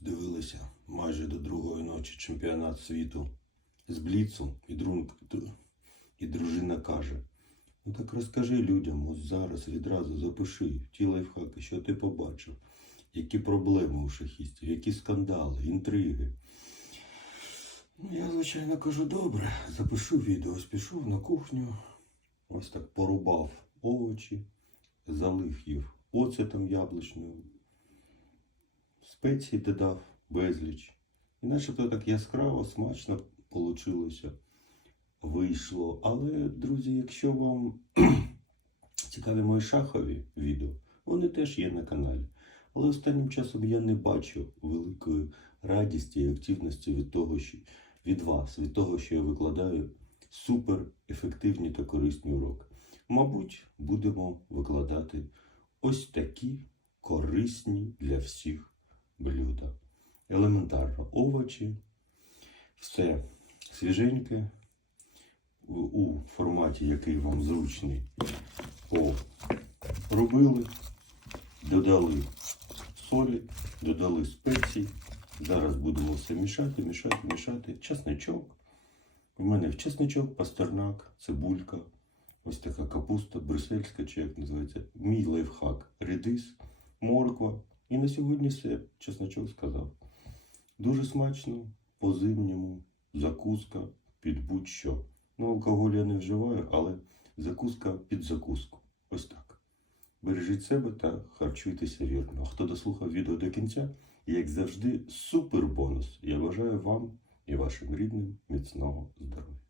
Роздивилися майже до другої ночі чемпіонат світу з Бліцом, і, друн... і дружина каже: Ну так розкажи людям, ось зараз відразу запиши ті лайфхаки, що ти побачив, які проблеми у шахістів, які скандали, інтриги. Ну, я, звичайно, кажу, добре, запишу відео, ось пішов на кухню, ось так порубав овочі, залив їх оцетом яблучним, спеції додав безліч. І начебто так яскраво, смачно получилося, вийшло. Але, друзі, якщо вам цікаві мої шахові відео, вони теж є на каналі. Але останнім часом я не бачу великої радісті і активності від того, що від вас, від того, що я викладаю супер ефективні та корисні уроки. Мабуть, будемо викладати ось такі корисні для всіх блюда. Елементарно овочі, все свіженьке у- форматі, який вам зручний. Поробили, додали солі, додали спеції. Зараз будемо все мішати, мішати, мішати. Чесничок. У мене чесничок, пастернак, цибулька, ось така капуста, брюссельська, чи як називається. Мій лайфхак, редис, морква. І на сьогодні все. Чесночок сказав. Дуже смачно, по-зимньому, закуска під будь-що. Ну, алкоголь я не вживаю, але закуска під закуску. Ось так. Бережіть себе та харчуйтеся вірно. Хто дослухав відео до кінця, як завжди, супер бонус. Я бажаю вам і вашим рідним міцного здоров'я.